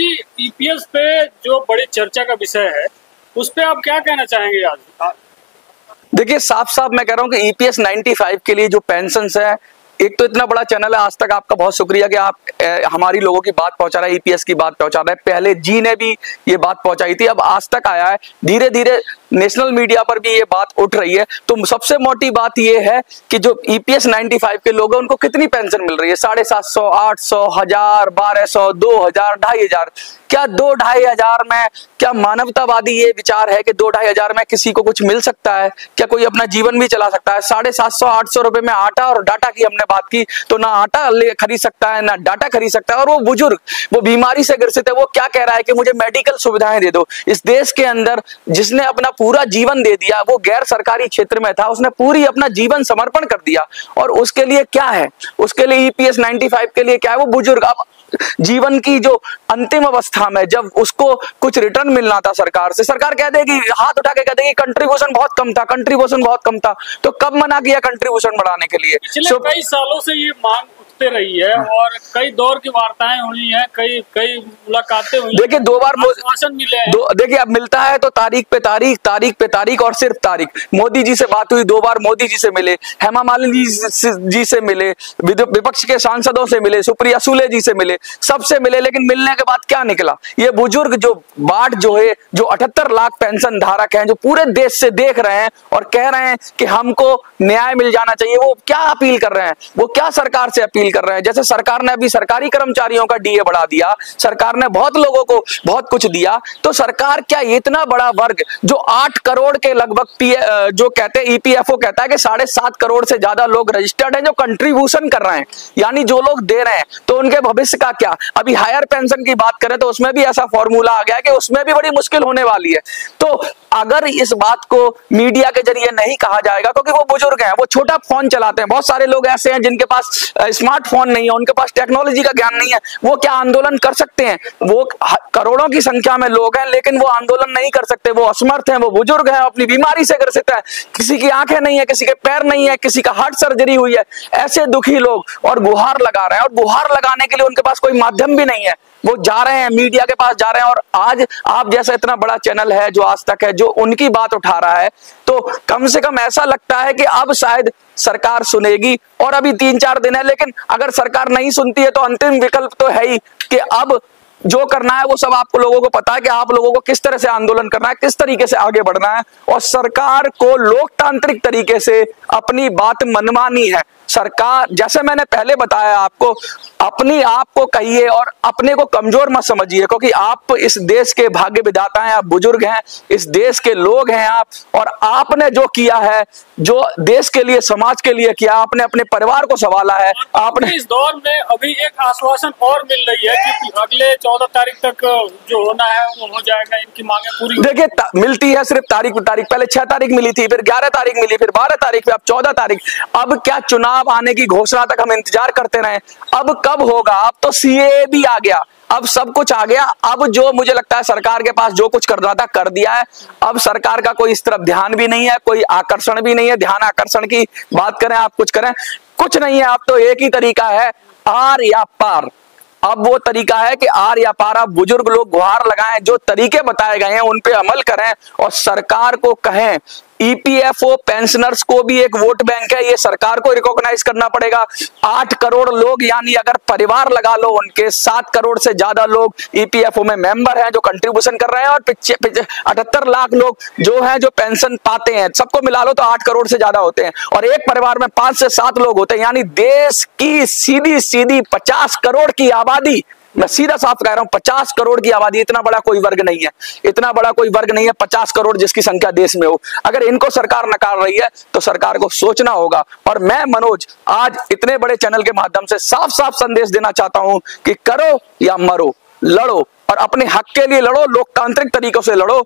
जी, EPS पे जो बड़ी चर्चा का विषय है, उस पे आप क्या कहना चाहेंगे आज? देखिए, साफ साफ मैं कह रहा हूं कि ईपीएस 95 के लिए जो पेंशन है, एक तो इतना बड़ा चैनल है आज तक, आपका बहुत शुक्रिया कि आप हमारी लोगों की बात पहुंचा रहे हैं, ईपीएस की बात पहुंचा रहे हैं। पहले जी ने भी ये बात पहुंचाई थी, अब आज तक आया है, धीरे धीरे नेशनल मीडिया पर भी ये बात उठ रही है। तो सबसे मोटी बात ये है कि जो ईपीएस 95 के लोग हैं उनको कितनी पेंशन मिल रही है? 750, 800, 1000, 1200, 2000, 2500। क्या 2-2500 में, क्या मानवतावादी ये विचार है कि 2-2500 में किसी को कुछ मिल सकता है? क्या कोई अपना जीवन भी चला सकता है? 750-800 रुपए में आटा और डाटा की हमने बात की, तो ना आटा खरीद सकता है ना डाटा खरीद सकता है। और वो बुजुर्ग, वो बीमारी से ग्रसित है, वो क्या कह रहा है कि मुझे मेडिकल सुविधाएं दे दो। इस देश के अंदर जिसने अपना पूरा जीवन दे दिया, वो गैर सरकारी क्षेत्र में था, उसने पूरी अपना जीवन समर्पण कर दिया, और उसके लिए क्या है? उसके लिए ईपीएस 95 के लिए क्या है? वो बुजुर्ग अब जीवन की जो अंतिम अवस्था में जब उसको कुछ रिटर्न मिलना था सरकार से, सरकार कह देगी, हाथ उठा के कह देगी कंट्रीब्यूशन बहुत कम था, कंट्रीब्यूशन बहुत कम था। तो कब मना किया कंट्रीब्यूशन बढ़ाने के लिए? पिछले कई सालों से ये मांग उठते रही है और कई दौर की वार्ताएं हुई हैं, कई कई मुलाकातें हुई। देखिए, 2 बार आश्वासन मिले हैं। देखिए, अब मिलता है तो तारीख पे तारीख, तारीख पे तारीख और सिर्फ तारीख। मोदी जी से बात हुई, 2 बार मोदी जी से मिले, हेमा मालिनी जी से मिले, विपक्ष के सांसदों से मिले, सुप्रिया सुले जी से मिले, सबसे मिले, लेकिन मिलने के बाद क्या निकला? ये बुजुर्ग जो बाट जो है, जो 78 लाख पेंशन धारक हैं, जो पूरे देश से देख रहे हैं और कह रहे हैं कि हमको न्याय मिल जाना चाहिए, वो क्या अपील कर रहे हैं? वो क्या सरकार से अपील कर रहे हैं? जैसे सरकार ने अभी सरकारी कर्मचारियों का डीए बढ़ा दिया, सरकार ने बहुत लोगों को बहुत कुछ दिया, तो सरकार क्या इतना बड़ा वर्ग जो 8 करोड़ के लगभग जो कहते हैं, ईपीएफओ कहता है कि 7.5 करोड़ से ज्यादा लोग रजिस्टर्ड हैं जो कंट्रीब्यूशन कर रहे हैं, यानी जो लोग दे रहे हैं, तो उनके भविष्य का क्या? अभी हायर पेंशन की बात करें तो उसमें भी ऐसा फॉर्मूला आ गया है कि उसमें भी बड़ी मुश्किल होने वाली है। तो अगर इस बात को मीडिया के जरिए नहीं कहा जाएगा, क्योंकि वो बुजुर्ग हैं, वो छोटा फोन चलाते हैं, बहुत सारे लोग ऐसे हैं जिनके पास स्मार्टफोन नहीं है, उनके पास टेक्नोलॉजी का ज्ञान नहीं है, वो क्या आंदोलन कर सकते हैं? वो करोड़ों की संख्या में लोग हैं, लेकिन वो आंदोलन नहीं कर सकते, वो असमर्थ हैं, वो बुजुर्ग हैं, अपनी बीमारी से ग्रसित है, किसी की आंखें नहीं है, किसी के पैर नहीं है, किसी का हार्ट सर्जरी हुई है, ऐसे दुखी लोग, और गुहार लगा रहे हैं, और गुहार लगाने के लिए उनके पास कोई माध्यम भी नहीं है। वो जा रहे हैं, मीडिया के पास जा रहे हैं, और आज आप जैसा इतना बड़ा चैनल है जो आज तक है, जो उनकी बात उठा रहा है, तो कम से कम ऐसा लगता है कि अब शायद सरकार सुनेगी। और अभी 3-4 दिन है, लेकिन अगर सरकार नहीं सुनती है तो अंतिम विकल्प तो है ही कि अब जो करना है वो सब आपको लोगों को पता है कि आप लोगों को किस तरह से आंदोलन करना है, किस तरीके से आगे बढ़ना है, और सरकार को लोकतांत्रिक तरीके से अपनी बात मनवानी है। सरकार, जैसे मैंने पहले बताया आपको, अपनी आप को कहिए और अपने को कमजोर मत समझिए, क्योंकि आप इस देश के भाग्य विधाता हैं, आप बुजुर्ग हैं, इस देश के लोग हैं आप, और आपने जो किया है, जो देश के लिए, समाज के लिए किया, आपने अपने परिवार को संभाला है। आपने इस दौर में अभी एक आश्वासन और मिल रही है कि अगले 14 तारीख तक जो होना है वो हो जाएगा, इनकी मांगे पूरी। देखिए, मिलती है सिर्फ तारीख पे तारीख, पहले 6 तारीख मिली थी, फिर 11 तारीख मिली, फिर 12 तारीख, फिर अब 14 तारीख। अब क्या चुनाव आने की घोषणा तक हम इंतजार करते रहे? अब कब होगा? अब तो सीए भी आ गया, अब सब कुछ आ गया। अब जो मुझे लगता है सरकार के पास जो कुछ करना था कर दिया है। अब सरकार का कोई इस तरफ ध्यान भी नहीं है, कोई आकर्षण भी नहीं है। ध्यान आकर्षण की बात करें, आप कुछ करें, कुछ नहीं है। अब तो एक ही तरीका है, आर या पार। अब वो तरीका है कि आर या पार। आप बुजुर्ग लोग गुहार लगाएं, जो तरीके बताए गए हैं उन पे अमल करें, और सरकार को कहें, ईपीएफओ पेंशनर्स को भी एक वोट बैंक है, ये सरकार को रिकॉग्नाइज करना पड़ेगा। 8 करोड़ लोग, यानी अगर परिवार लगा लो उनके, 7 करोड़ से ज्यादा लोग ईपीएफओ में मेंबर हैं जो कंट्रीब्यूशन कर रहे हैं, और 78 लाख लोग जो हैं जो पेंशन पाते हैं, सबको मिला लो तो 8 करोड़ से ज्यादा होते हैं, और एक परिवार में 5 से 7 लोग होते हैं, यानी देश की सीधी सीधी 50 करोड़ की आबादी, मैं सीधा साफ कह रहा हूं, 50 करोड़ की आबादी, इतना बड़ा कोई वर्ग नहीं है, इतना बड़ा कोई वर्ग नहीं है 50 करोड़ जिसकी संख्या देश में हो। अगर इनको सरकार नकार रही है तो सरकार को सोचना होगा। और मैं मनोज आज इतने बड़े चैनल के माध्यम से साफ साफ संदेश देना चाहता हूं कि करो या मरो, लड़ो, और अपने हक के लिए लड़ो, लोकतांत्रिक तरीकों से लड़ो।